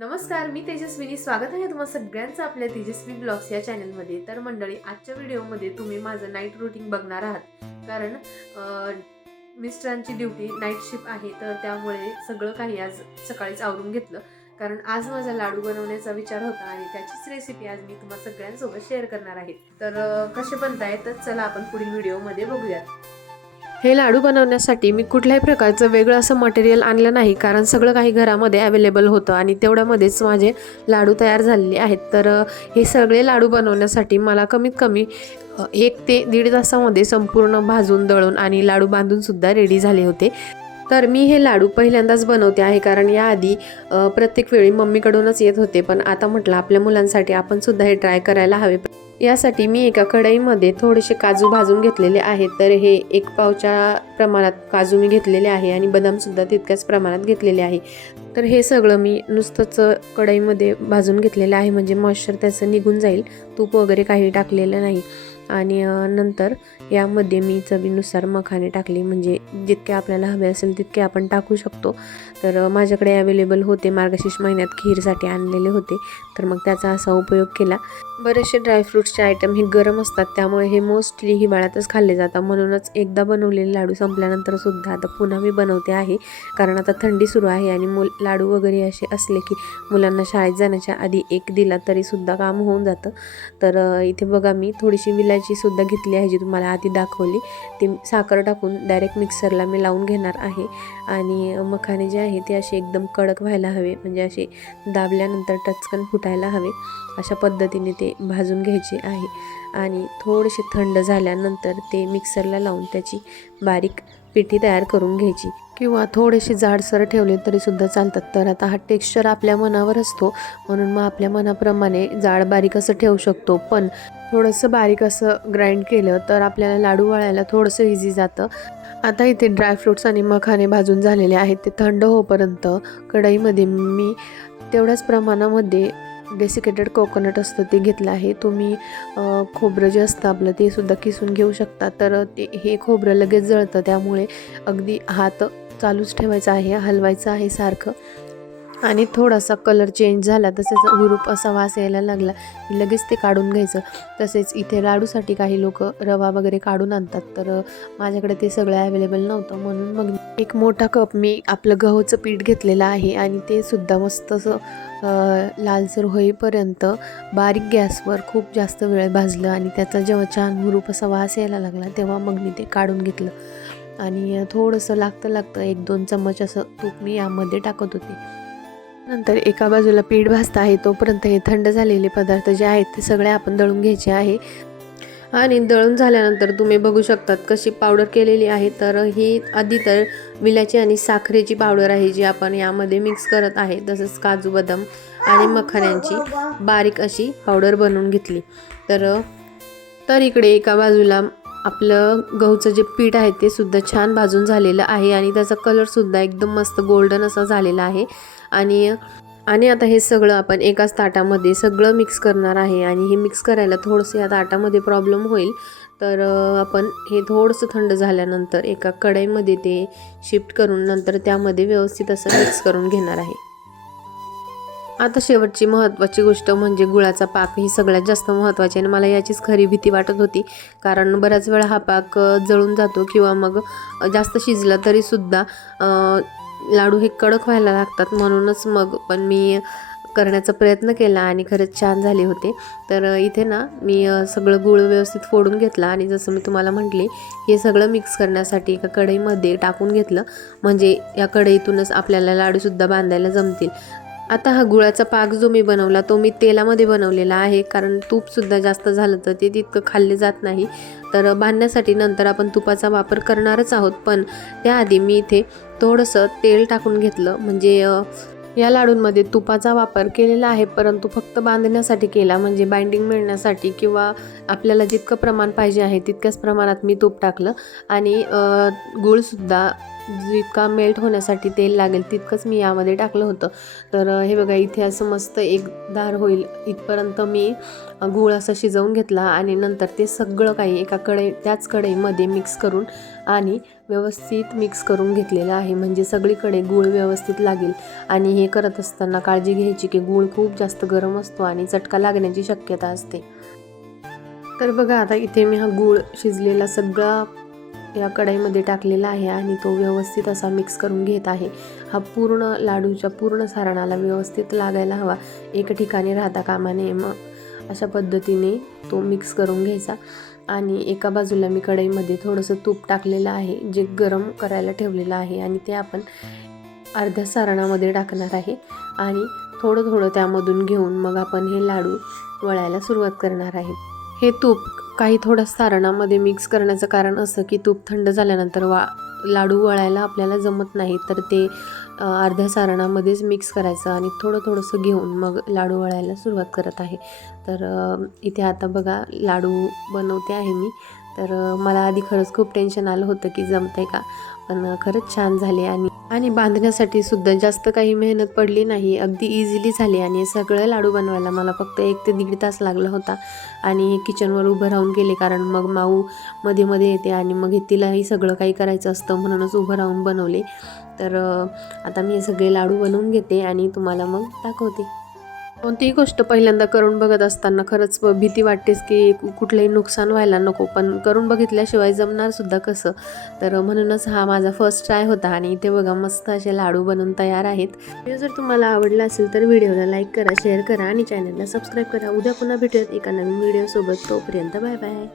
नमस्कार मी तेजस्विनी. स्वागत आहे तुम्हा सगळ्यांचं आपल्या तेजस्वी ब्लॉग्स या चॅनलमध्ये. तर मंडळी आजच्या व्हिडिओमध्ये तुम्ही माझं नाईट रुटीन बघणार आहात. कारण मिस्टरांची ड्युटी नाईट शिफ्ट आहे तर त्यामुळे सगळं काही आज सकाळीच आवरून घेतलं. कारण आज माझा लाडू बनवण्याचा विचार होता आणि त्याचीच रेसिपी आज मी तुम्हाला सगळ्यांसोबत शेअर करणार आहे. तर कसे बनतायत? तर चला आपण पुढील व्हिडिओमध्ये बघूयात. हे लाडू बनवण्यासाठी मी कुठल्याही प्रकारचं वेगळं असं मटेरियल आणलं नाही कारण सगळं काही घरामध्ये अवेलेबल होतं आणि तेवढ्यामध्येच माझे लाडू तयार झालेले आहेत. तर हे सगळे लाडू बनवण्यासाठी मला कमीत कमी एक ते दीड तासामध्ये संपूर्ण भाजून दळून आणि लाडू बांधूनसुद्धा रेडी झाले होते. तर मी हे लाडू पहिल्यांदाच बनवते आहे कारण याआधी प्रत्येक वेळी मम्मीकडूनच येत होते पण आता म्हटलं आपल्या मुलांसाठी आपणसुद्धा हे ट्राय करायला हवे. यासाठी मी एका कढईमध्ये थोडेसे काजू भाजून घेतलेले आहेत. तर हे एक पावच्या प्रमाणात काजू मी घेतलेले आहे आणि बदामसुद्धा तितक्याच प्रमाणात घेतलेले आहे. तर हे सगळं मी नुसतंच कढईमध्ये भाजून घेतलेलं आहे. म्हणजे मॉइश्चर त्याचं निघून जाईल. तूप वगैरे काही टाकलेलं नाही. आणि नंतर यामध्ये मी चवीनुसार मखाने टाकले. म्हणजे जितके आपल्याला हवे असेल तितके आपण टाकू शकतो. तर माझ्याकडे अवेलेबल होते. मार्गशीर्ष महिन्यात खीरसाठी आणलेले होते. तर मग त्याचा असा उपयोग केला. बरेचसे ड्रायफ्रूट्सचे आयटम हे गरम असतात. त्यामुळे हे मोस्टली हिवाळ्यातच खाल्ले जातात. म्हणूनच एकदा बनवलेले लाडू संपल्यानंतर सुद्धा आता पुन्हा मी बनवते आहे. कारण आता थंडी सुरू आहे आणि मुल लाडू वगैरे असे असले की मुलांना शाळेत जाण्याच्या आधी एक दिला तरीसुद्धा काम होऊन जातं. तर इथे बघा मी थोडीशी विलायची सुद्धा घेतली आहे जी तुम्हाला आधी दाखवली. ती साखर टाकून डायरेक्ट मिक्सरला मी लावून घेणार आहे. आणि मखाने जे आहे ते असे एकदम कडक व्हायला हवे. म्हणजे असे दाबल्यानंतर टचकन फुटायला हवे. अशा पद्धतीने ते भाजून घ्यायचे आहे. आणि थोडेसे थंड झाल्यानंतर ते मिक्सरला लावून त्याची बारीक पिठी तयार करून घ्यायची. किंवा थोडेसे जाडसर ठेवले तरीसुद्धा चालतात. तर आता हा टेक्स्चर आपल्या मनावर असतो. म्हणून मग आपल्या मनाप्रमाणे जाड बारीक असं ठेवू शकतो. पण थोडंसं बारीक असं ग्राइंड केलं तर आपल्याला लाडू वळायला थोडंसं इझी जातं. आता इथे ड्रायफ्रूट्स आणि मखाने भाजून झालेले आहेत. ते थंड होईपर्यंत कढईमध्ये मी तेवढ्याच प्रमाणामध्ये डेसिकेटेड कोकोनट असतं ते घेतलं आहे. तुम्ही खोबरं जे असतं आपलं ते सुद्धा किसून घेऊ शकता. तर ते हे खोबरं लगेच जळतं. त्यामुळे अगदी हात चालूच ठेवायचा आहे हलवायचं आहे सारखं. आणि थोडासा कलर चेंज झाला तसेच हुरूप असा वास यायला लागला की लगेच ते काढून घ्यायचं. तसेच इथे लाडूसाठी काही लोक रवा वगैरे काढून आणतात. तर माझ्याकडे ते सगळं अवेलेबल नव्हतं म्हणून मग एक मोठा कप मी आपलं गव्हाचं पीठ घेतलेलं आहे आणि ते सुद्धा मस्त असं लालसर होईपर्यंत बारीक गॅसवर खूप जास्त वेळ भाजलं आणि त्याचा जेव्हा छान हुरूप असा वास यायला लागला तेव्हा मग मी ते काढून घेतलं. आणि थोडंसं लागतं लागतं एक दोन चम्मच असं तूप मी यामध्ये टाकत होते. नंतर एका बाजूला पीठ भाजता आहे तोपर्यंत हे थंड झालेले पदार्थ जे आहेत ते सगळे आपण दळून घ्यायचे आहे. आणि दळून झाल्यानंतर तुम्ही बघू शकतात कशी पावडर केलेली आहे. तर ही आधी तर विलाची आणि साखरेची पावडर आहे जी आपण यामध्ये मिक्स करत आहे. तसंच काजू बदाम आणि मखाण्यांची बारीक अशी पावडर बनवून घेतली. तर तर इकडे एका बाजूला आपलं गहूचं जे पीठ आहे ते सुद्धा छान भाजून झालेलं आहे. आणि त्याचा कलरसुद्धा एकदम मस्त गोल्डन असा झालेला आहे. आणि आणि आता हे सगळं आपण एकाच ताटामध्ये सगळं मिक्स करणार आहे आणि हे मिक्स करायला थोडंसं या ताटामध्ये प्रॉब्लेम होईल. तर आपण हे थोडंसं थंड झाल्यानंतर एका कढईमध्ये ते शिफ्ट करून नंतर त्यामध्ये व्यवस्थित असं मिक्स करून घेणार आहे. आता शेवटची महत्त्वाची गोष्ट म्हणजे गुळाचा पाक ही सगळ्यात जास्त महत्त्वाची आणि मला याचीच खरी भीती वाटत होती. कारण बऱ्याच वेळा हा पाक जळून जातो किंवा मग जास्त शिजला तरीसुद्धा लाडू हे कडक व्हायला लागतात म्हणूनच मग पण मी करण्याचा प्रयत्न केला आणि खरंच छान झाले होते. तर इथे ना मी सगळं गुळ व्यवस्थित फोडून घेतला आणि जसं मी तुम्हाला म्हटले हे सगळं मिक्स करण्यासाठी एका कढईमध्ये टाकून घेतलं. म्हणजे या कढईतूनच आपल्याला लाडूसुद्धा बांधायला जमतील. आता हा गुळाचा पाक जो मी बनवला तो मी तेलामध्ये बनवलेला आहे. कारण तूपसुद्धा जास्त झालं तर ते तितकं खाल्ले जात नाही. तर बांधण्यासाठी नंतर आपण तुपाचा वापर करणारच आहोत. पण त्याआधी मी इथे थोडंसं तेल टाकून घेतलं. म्हणजे या लाडूंमध्ये तुपाचा वापर केलेला आहे परंतु फक्त बांधण्यासाठी केला. म्हणजे बाइंडिंग मिळण्यासाठी किंवा आपल्याला जितकं प्रमाण पाहिजे आहे तितक्याच प्रमाणात मी तूप टाकलं. आणि गुळसुद्धा गूळसुद्धा जितका मेल्ट होण्यासाठी तेल लागेल तितकंच मी यामध्ये टाकलं होतं. तर हे बघा इथे असं मस्त एक धार होईल. इथपर्यंत मी गूळ असं शिजवून घेतला आणि नंतर ते सगळं काही एका कढई त्याच कढईमध्ये मिक्स करून आणि व्यवस्थित मिक्स करून घेतलेलं आहे. म्हणजे सगळीकडे गूळ व्यवस्थित लागेल. आणि हे करत असताना काळजी घ्यायची की गूळ खूप जास्त गरम असतो आणि चटका लागण्याची शक्यता असते. तर बघा आता इथे मी हा गूळ शिजलेला सगळा या कढईमध्ये टाकलेला आहे आणि तो व्यवस्थित असा मिक्स करून घेत आहे. हा पूर्ण लाडूच्या पूर्ण सारणाला व्यवस्थित लागायला हवा. एक ठिकाणी राहता कामाने मग अशा पद्धतीने तो मिक्स करून घ्यायचा. आणि एका बाजूला मी कढईमध्ये थोडंसं तूप टाकलेलं आहे जे गरम करायला ठेवलेलं आहे आणि ते आपण अर्ध्या सारणामध्ये टाकणार आहे. आणि थोडं थोडं त्यामधून घेऊन मग आपण हे लाडू वळायला सुरुवात करणार आहे. हे तूप काही थोडं सारणामध्ये मिक्स करण्याचं कारण असं की तूप थंड झाल्यानंतर वा लाडू वळायला आपल्याला जमत नाही तर ते अर्ध्या सारणामध्येच मिक्स करायचं आणि थोडं थोडंसं घेऊन मग लाडू वळायला सुरुवात करत आहे. तर इथे आता बघा लाडू बनवते आहे मी. तर मला आधी खरंच खूप टेन्शन आलं होतं की जमतंय का? पण खरंच छान झाले आणि आणि बांधण्यासाठी सुद्धा जास्त काही मेहनत पडली नाही. अगदी इझिली झाली आणि सगळं लाडू बनवायला मला फक्त एक ते दीड तास लागला होता. आणि किचनवर उभं राहून गेले कारण मग माऊ मध्ये मध्ये येते आणि मग हे तिलाही सगळं काही करायचं असतं म्हणूनच उभं राहून बनवले. तर आता मी हे सगळे लाडू बनवून घेते आणि तुम्हाला मग दाखवते. कोणतीही गोष्ट पहिल्यांदा करून बघत असताना खरंच भीती वाटतेच की कुठलंही नुकसान व्हायला नको. पण करून बघितल्याशिवाय जमणार सुद्धा कसं? तर म्हणूनच हा माझा फर्स्ट ट्राय होता आणि इथे बघा मस्त असे लाडू बनवून तयार आहेत. व्हिडिओ जर तुम्हाला आवडला असेल तर व्हिडिओला लाईक करा शेअर करा आणि चॅनलला सबस्क्राईब करा. उद्या पुन्हा भेटूयात एका नवीन व्हिडिओसोबत तोपर्यंत बाय बाय